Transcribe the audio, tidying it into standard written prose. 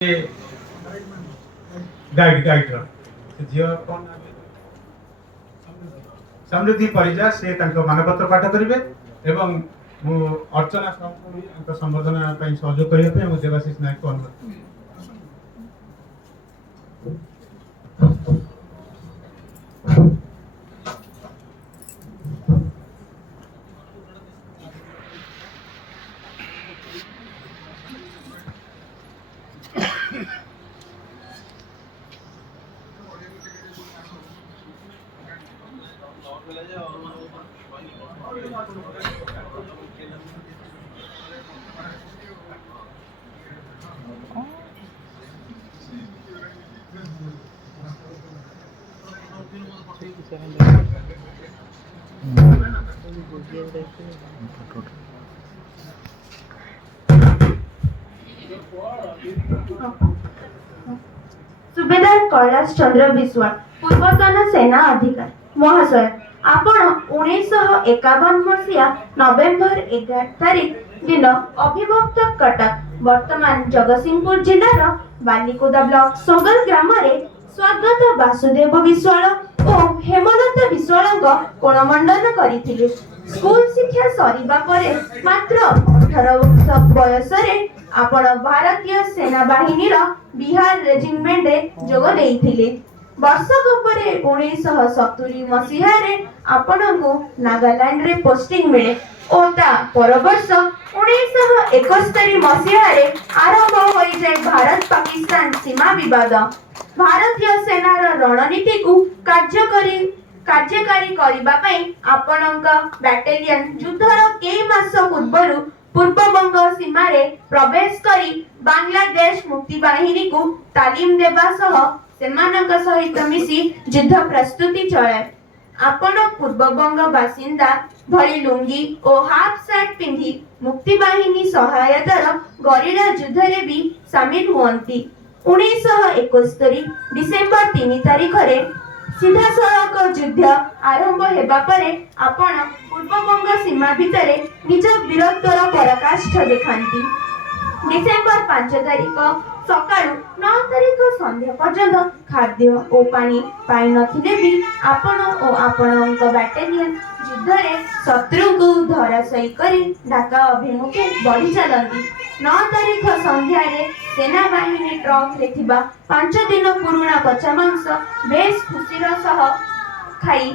Guide guide झील कौन समृद्धि परिजा से मानपत्र पाठ करेंगे एवं अर्चना संवर्धना सहयोग करने देवाशीष नायक को अनुरोध। सुबेदार कैलाश चंद्र विश्वाल पूर्वतन सेना अधिकारी महाशय आपण 1951 मसीहा नवेम्बर 11 तारीख दिन अभिभक्त कटक वर्तमान जगतसिंहपुर जिलार बालिकुदा ब्लॉक सोगल ग्राम रे स्वागत वासुदेव विश्वाल और हेमलता विश्वाल कोणमंडन करथिले। स्कूल शिक्षा सरीबा परे मात्र 18 वर्ष बयस रे आपण भारतीय सेना बाहिनी बिहार रेजिमेंट रे जोग देइथिले। वर्षक परे 1970 मसीहा रे आपनको नागालैंड रे पोस्टिंग मिले और ता पर वर्ष 1971 मसीहा रे आरंभ होई जाय भारत पाकिस्तान सीमा विवाद। भारतीय सेनार रणनीति को कार्यकारी करिबा पई आपणक बैटालियन युद्धर कई मास पूर्वरु पूर्वबंग सीमा रे प्रवेश करी बांग्लादेश मुक्ति बाहिनी को तालीम देबा सह सेमानक सहित मिसी युद्ध प्रस्तुति चलाए। आपण पूर्वबंग बासिंदा भली लुंगी और हाफ शर्ट पिंधी मुक्ति बाहिनी सहायतार गरिला युद्ध रे भी शामिल हुअंती। 1971 डिसेंबर 3 तारिख रे सीधा सड़क युद्ध आरंभ हेबा परे आपण पूर्वबंग सीमा भितरे निज वीरत्वर पराकाष्ठ देखांती। डिसेंबर 5 तारिख सकाळु 9 तारिख संध्या पर्यंत खाद्य और पानी पाई नथिले भी आपण और आपणक बैटालियन युद्ध रे शत्रु को धराशायी करी ढाका अभिमुखे बढ़ी चलती। 9 तारिख संध्या रे सेना बाहिनी ट्रक रे थिबा 5 दिन पुराना कच्चा मांस बेस खुशीर सह खाई